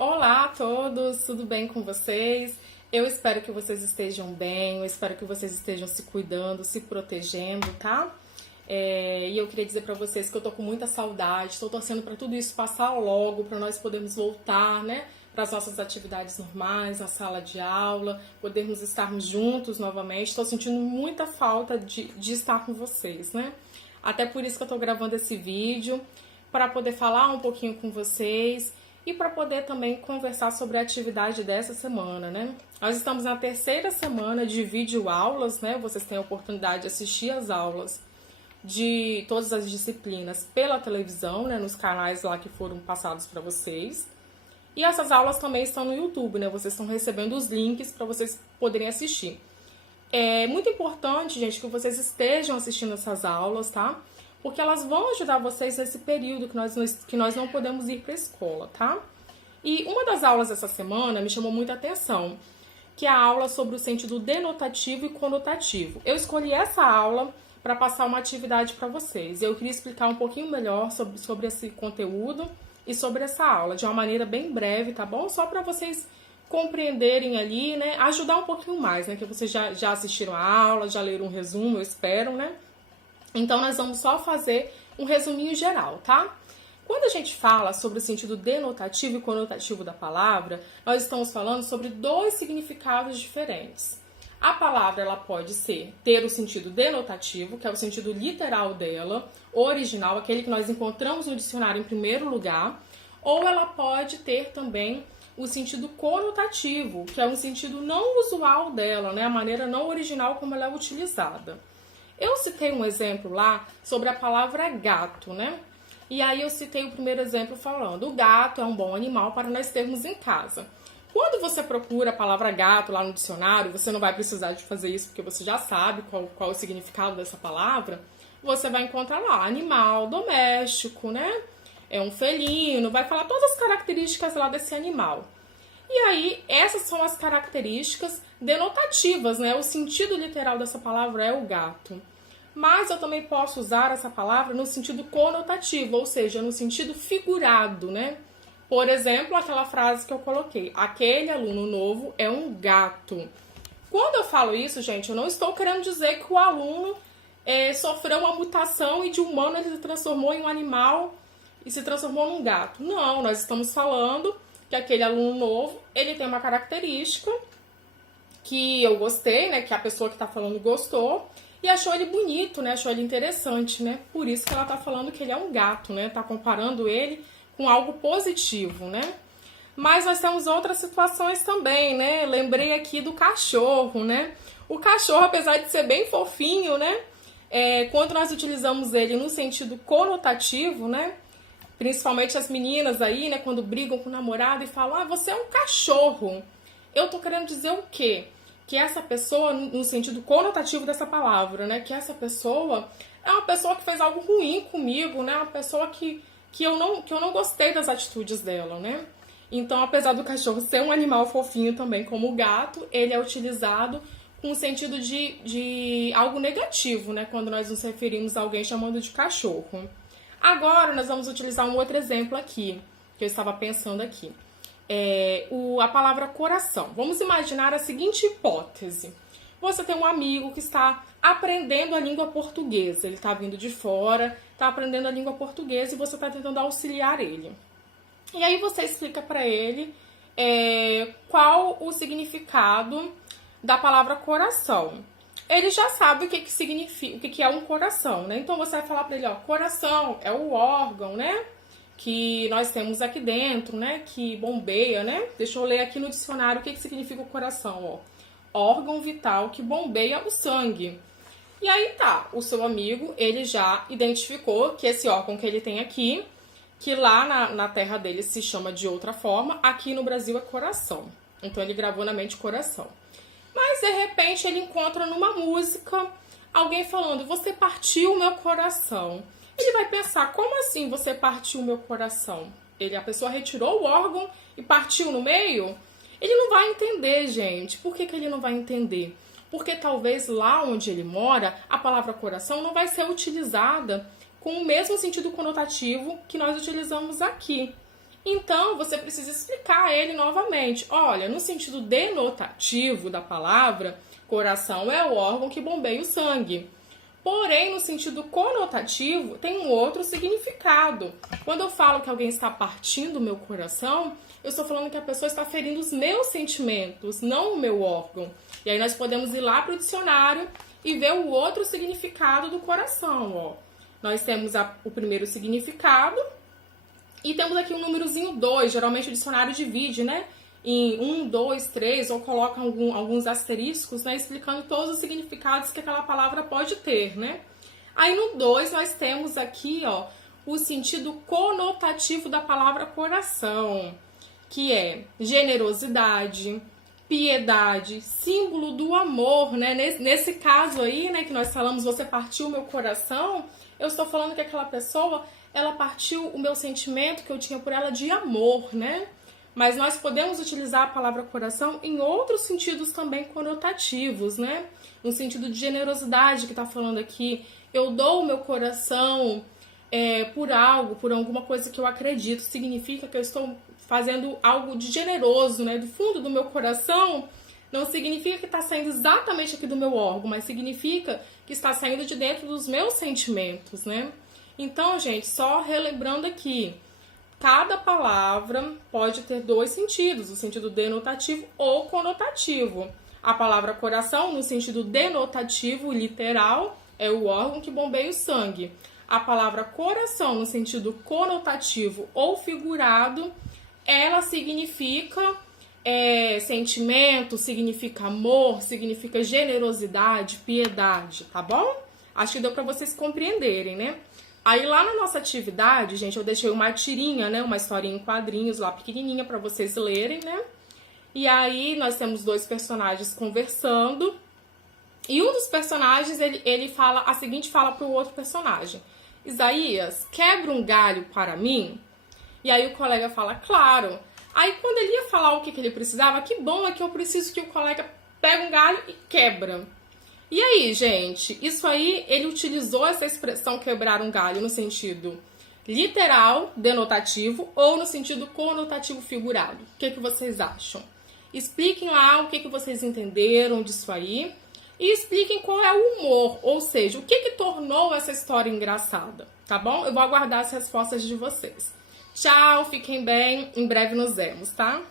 Olá a todos, tudo bem com vocês? Eu espero que vocês estejam bem, eu espero que vocês estejam se cuidando, se protegendo, tá? E eu queria dizer pra vocês que eu tô com muita saudade, estou torcendo pra tudo isso passar logo, pra nós podermos voltar, né? Para as nossas atividades normais, na sala de aula, podermos estarmos juntos novamente. Estou sentindo muita falta de estar com vocês, né? Até por isso que eu tô gravando esse vídeo, para poder falar um pouquinho com vocês e para poder também conversar sobre a atividade dessa semana, né? Nós estamos na terceira semana de videoaulas, né? Vocês têm a oportunidade de assistir as aulas de todas as disciplinas pela televisão, né? Nos canais lá que foram passados para vocês. E essas aulas também estão no YouTube, né? Vocês estão recebendo os links para vocês poderem assistir. É muito importante, gente, que vocês estejam assistindo essas aulas, tá? Porque elas vão ajudar vocês nesse período que nós não podemos ir para a escola, tá? E uma das aulas dessa semana me chamou muita atenção, que é a aula sobre o sentido denotativo e conotativo. Eu escolhi essa aula para passar uma atividade para vocês. Eu queria explicar um pouquinho melhor sobre esse conteúdo e sobre essa aula, de uma maneira bem breve, tá bom? Só para vocês compreenderem ali, né? Ajudar um pouquinho mais, né? Que vocês já assistiram a aula, já leram um resumo, eu espero, né? Então, nós vamos só fazer um resuminho geral, tá? Quando a gente fala sobre o sentido denotativo e conotativo da palavra, nós estamos falando sobre dois significados diferentes. A palavra, ela pode ter o sentido denotativo, que é o sentido literal dela, original, aquele que nós encontramos no dicionário em primeiro lugar, ou ela pode ter também o sentido conotativo, que é um sentido não usual dela, né? A maneira não original como ela é utilizada. Eu citei um exemplo lá sobre a palavra gato, né? E aí eu citei o primeiro exemplo falando: o gato é um bom animal para nós termos em casa. Quando você procura a palavra gato lá no dicionário, você não vai precisar de fazer isso porque você já sabe qual é o significado dessa palavra. Você vai encontrar lá animal doméstico, né? É um felino, vai falar todas as características lá desse animal. E aí, essas são as características denotativas, né? O sentido literal dessa palavra é o gato. Mas eu também posso usar essa palavra no sentido conotativo, ou seja, no sentido figurado, né? Por exemplo, aquela frase que eu coloquei: aquele aluno novo é um gato. Quando eu falo isso, gente, eu não estou querendo dizer que o aluno sofreu uma mutação e de humano ele se transformou em um animal e se transformou num gato. Não, nós estamos falando que aquele aluno novo, ele tem uma característica que eu gostei, né, que a pessoa que está falando gostou, e achou ele bonito, né, achou ele interessante, né, por isso que ela está falando que ele é um gato, né, tá comparando ele com algo positivo, né. Mas nós temos outras situações também, né, lembrei aqui do cachorro, né, o cachorro, apesar de ser bem fofinho, né, quando nós utilizamos ele no sentido conotativo, né, principalmente as meninas aí, né, quando brigam com o namorado e falam: ah, você é um cachorro. Eu tô querendo dizer o quê? Que essa pessoa, no sentido conotativo dessa palavra, né, que essa pessoa é uma pessoa que fez algo ruim comigo, né, uma pessoa que eu não gostei das atitudes dela, né. Então, apesar do cachorro ser um animal fofinho também, como o gato, ele é utilizado com o sentido de algo negativo, né, quando nós nos referimos a alguém chamando de cachorro. Agora, nós vamos utilizar um outro exemplo aqui, que eu estava pensando aqui. A palavra coração. Vamos imaginar a seguinte hipótese. Você tem um amigo que está aprendendo a língua portuguesa. Ele está vindo de fora, está aprendendo a língua portuguesa e você está tentando auxiliar ele. E aí você explica para ele qual o significado da palavra coração. Ele já sabe o que significa, o que é um coração, né? Então você vai falar para ele, ó, coração é o órgão, né, que nós temos aqui dentro, né, que bombeia, né? Deixa eu ler aqui no dicionário o que significa o coração, ó. Órgão vital que bombeia o sangue. E aí tá, o seu amigo, ele já identificou que esse órgão que ele tem aqui, que lá na terra dele se chama de outra forma, aqui no Brasil é coração. Então ele gravou na mente coração. Mas, de repente, ele encontra numa música alguém falando: você partiu o meu coração. Ele vai pensar: como assim você partiu o meu coração? A pessoa retirou o órgão e partiu no meio? Ele não vai entender, gente. Por que ele não vai entender? Porque talvez lá onde ele mora, a palavra coração não vai ser utilizada com o mesmo sentido conotativo que nós utilizamos aqui. Então, você precisa explicar a ele novamente. Olha, no sentido denotativo da palavra, coração é o órgão que bombeia o sangue. Porém, no sentido conotativo, tem um outro significado. Quando eu falo que alguém está partindo o meu coração, eu estou falando que a pessoa está ferindo os meus sentimentos, não o meu órgão. E aí nós podemos ir lá para o dicionário e ver o outro significado do coração, ó. Nós temos o primeiro significado e temos aqui o númerozinho 2. Geralmente o dicionário divide, né? Em 1, 2, 3, ou coloca alguns asteriscos, né? Explicando todos os significados que aquela palavra pode ter, né? Aí no 2 nós temos aqui, ó, o sentido conotativo da palavra coração, que é generosidade, piedade, símbolo do amor, né? Nesse caso aí, né, que nós falamos, você partiu o meu coração, eu estou falando que aquela pessoa, ela partiu o meu sentimento que eu tinha por ela de amor, né? Mas nós podemos utilizar a palavra coração em outros sentidos também conotativos, né? No sentido de generosidade que está falando aqui, eu dou o meu coração por algo, por alguma coisa que eu acredito, significa que eu estou fazendo algo de generoso, né? Do fundo do meu coração, não significa que está saindo exatamente aqui do meu órgão, mas significa que está saindo de dentro dos meus sentimentos, né? Então, gente, só relembrando aqui, cada palavra pode ter dois sentidos, o sentido denotativo ou conotativo. A palavra coração, no sentido denotativo, literal, é o órgão que bombeia o sangue. A palavra coração, no sentido conotativo ou figurado, ela significa sentimento, significa amor, significa generosidade, piedade, tá bom? Acho que deu para vocês compreenderem, né? Aí lá na nossa atividade, gente, eu deixei uma tirinha, né? Uma historinha em quadrinhos lá pequenininha para vocês lerem, né? E aí nós temos dois personagens conversando. E um dos personagens, ele fala a seguinte fala para o outro personagem: Isaías, quebra um galho para mim? E aí o colega fala, claro. Aí quando ele ia falar o que ele precisava, que bom é que eu preciso que o colega pegue um galho e quebra. E aí, gente, isso aí, ele utilizou essa expressão quebrar um galho no sentido literal, denotativo, ou no sentido conotativo figurado. O que vocês acham? Expliquem lá o que vocês entenderam disso aí e expliquem qual é o humor, ou seja, o que tornou essa história engraçada, tá bom? Eu vou aguardar as respostas de vocês. Tchau, fiquem bem, em breve nos vemos, tá?